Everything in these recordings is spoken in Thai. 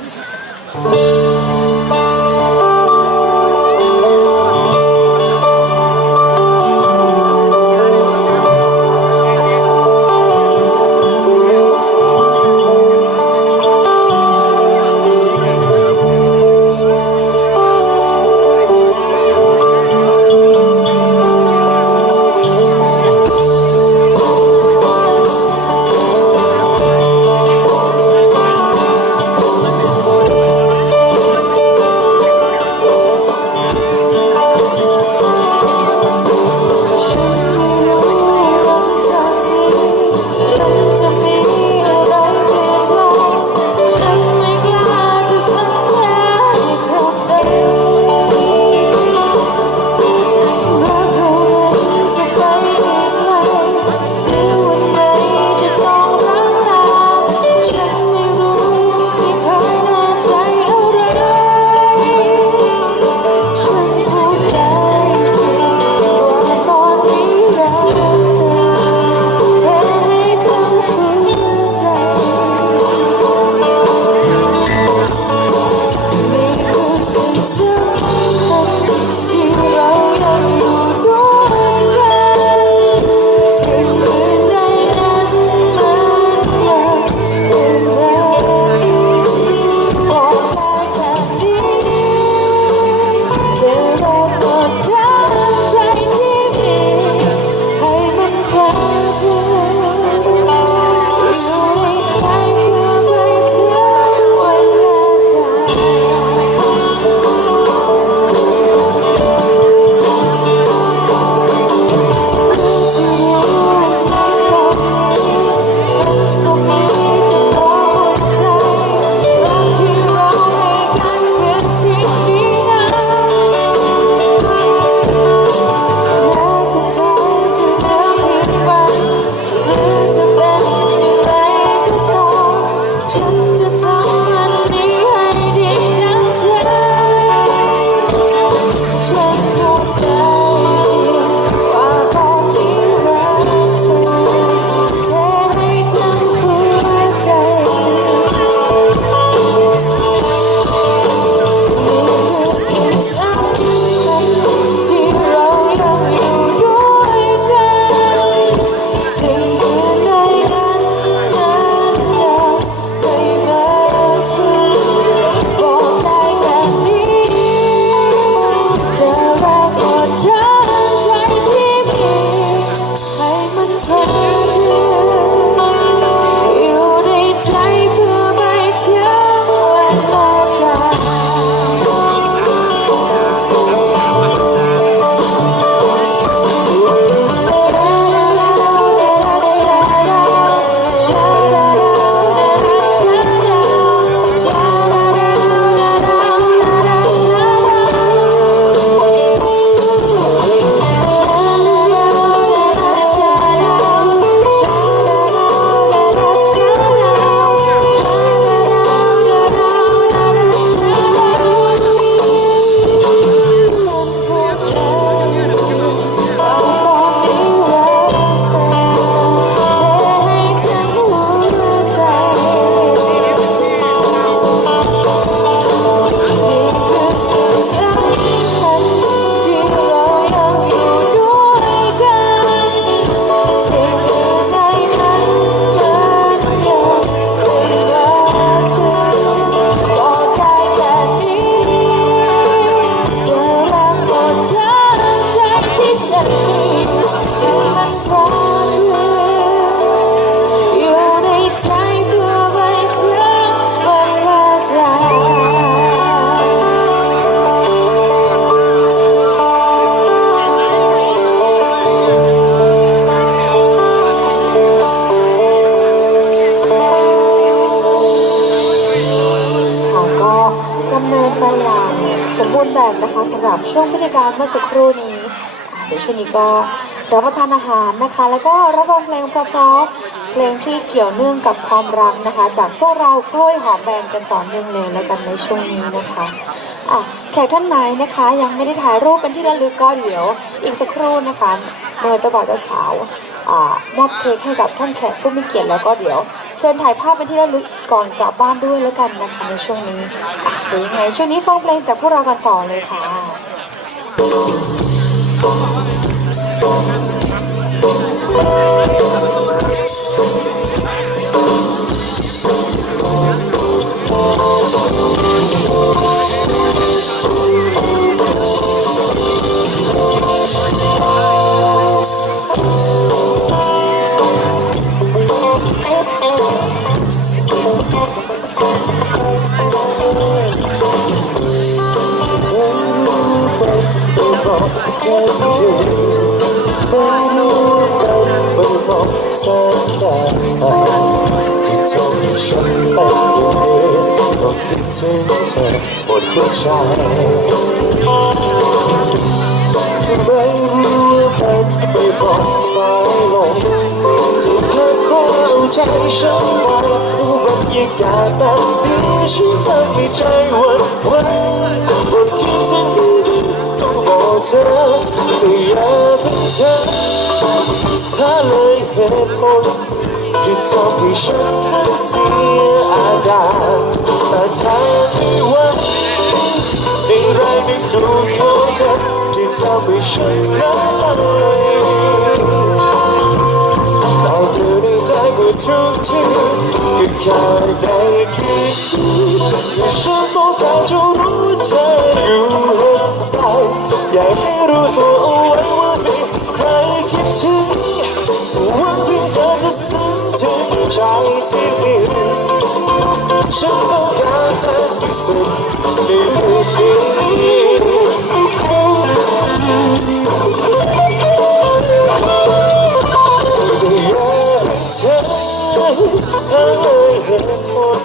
Oh สมบูรณ์แบบนะคะสำหรับช่วงพิธีการเมื่อสักครู่นี้เดี๋ยวช่วงนี้ก็รับประทานอาหารนะคะ แล้วก็รับฟังเพลงเพราะๆเพลงที่เกี่ยวเนื่องกับความรักนะคะ จากพวกเรากล้วยหอมแบนกันต่อเนื่องเลยแล้วกันในช่วงนี้นะคะแขกท่านไหนนะคะยังไม่ได้ถ่ายรูปเป็นที่ระลึกก็เดี๋ยว อีกสักครู่นะคะเมื่อจะบอกเจ้าสาวอมอบเค้กให้กับท่านแขกผู้มีเกียรติแล้วก็เดี๋ยว เชิญถ่ายภาพเป็นที่ระลึก ก่อนกลับบ้านด้วยแล้วกันนะคะในช่วงนี้อะหรือยังไงช่วงนี้ฟังเพลงจากพวกเรากันต่อเลยค่ะไม่ บอกสักอย่าที่ทำให้ฉันเป็นอย่างนี้ก็คิดถึงเธอหมดหัวใจไม่รู้ว่าเป็นไปเพราะสายลมที่พัดพาเอาใจฉันไว้บรรยากาศแบบนี้ฉันทำให้ใจหวั่นไหวบนคิดถึง เธอไม่อยากเป็นเธอหาเลยเหตุผลที่ทำให้ฉันนั้นเสียอาการแต่แทนไม่ไหวในแรงดึงดูดของเธอที่ทำให้ฉันนั้นเลยต่อยู่ในใจกูทุกทีก็แค่ได้คิดว่าฉันต้องการจะรู้เธออยู่ให้ได้ อยากให้รู้ตัวเอาไว้ว่ามีใครคิดถึงวังเพียงเธอจะซึ้งถึงใจที่มีฉันต้องการเธอที่สุดในโลกนี้อยากให้เธอหาเลยเหตุผล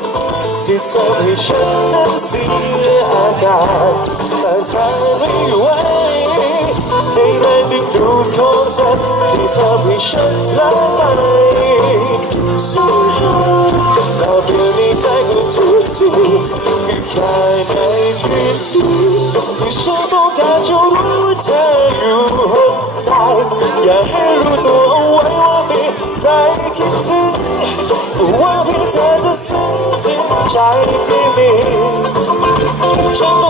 ที่ทำให้ฉันนั้นเสียอาการแต่เธอไม่ไหว ในแรงดึงดูของเธอที่ทำให้ฉันละลายเราเปลี่ยนในใจของทุกทีคือแค่ในคิดดูที่ฉันต้องการจะรู้เธออยู่ห้องใต้อยากให้รู้ตัวเอาไว้ว่ามีใครคิดถึงว่าเพียงเธอจะซึ้งถึงใจที่มี ฉันต้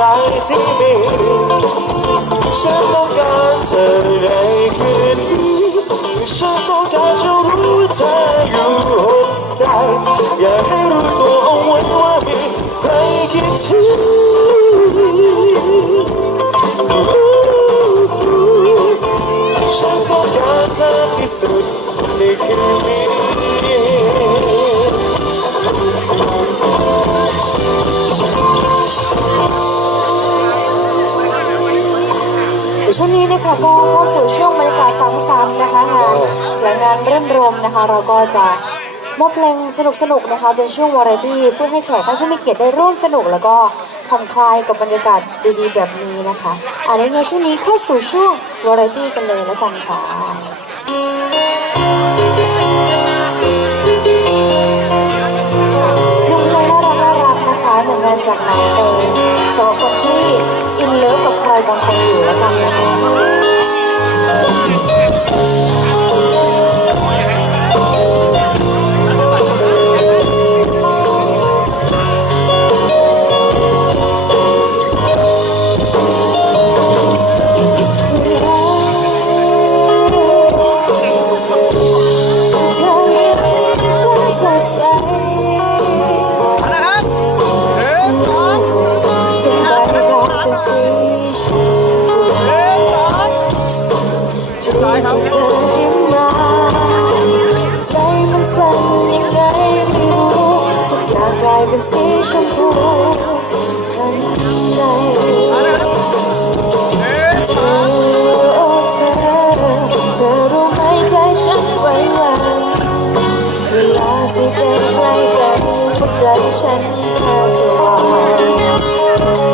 ใจที่มีฉันต้องการเธอในคืนนี้ฉันต้องการจะรู้เธออยู่หนใดอยากให้รู้ตัวเอาไว้ว่ามีใครคิดถึงฉันต้องการเธอที่สุดในคืนนี้ นี้นะคะก็เข้าสู่ช่วงบรรยากาศสังสรรค์นะคะงานและงานรื่นรมนะคะ เราก็จะมอบเพลงสนุกๆนะคะเป็นช่วงวาไรตี้เพื่อให้แขกท่านผู้มีเกียรติได้ร่วมสนุก แล้วก็ผ่อนคลายกับบรรยากาศดีๆแบบนี้นะคะอ่าในช่วงนี้เข้าสู่ช่วงวาไรตี้กันเลยแล้วกันค่ะหนุ่มเพลงน่ารักน่ารักนะคะหนึ่งงานจากน้องเองสำหรับคนที่อินเลิฟกับใคร บางคนอยู่แล้วกันนะคะ ฉันเข้าใจ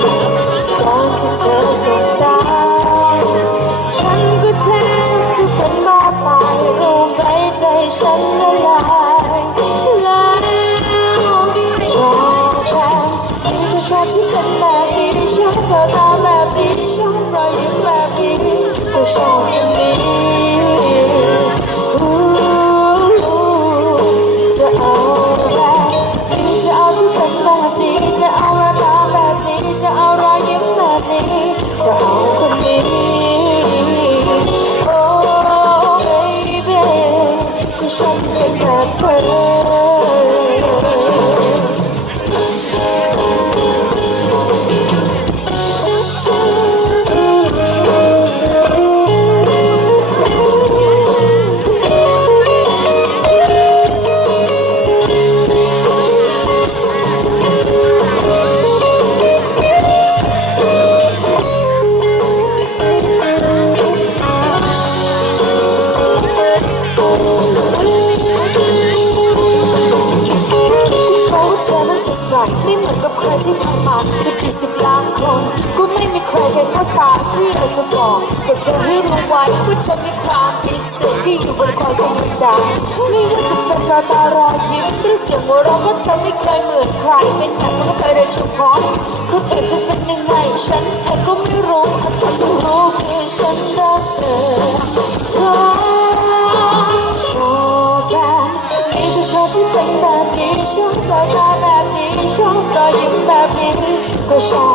ไม่เหมือนกับใครที่ผ่านมาจะกี่สิบล้านคน ก็ไม่มีใครเคยเข้าตาที่เราจะบอกแต่เธอให้รู้ไว้ว่าเธอมีความพิเศษที่อยู่บนความธรรมดาไม่ว่าจะเป็นรอยตารอยิ้มหรือเสียงหัวเราะก็จะไม่เคยเหมือนใคร เป็นแบบของเธอโดยเฉพาะคนอื่นจะเป็นยังไงฉันเองก็ไม่รู้แต่เธอจะรู้เพียงฉัน goes on.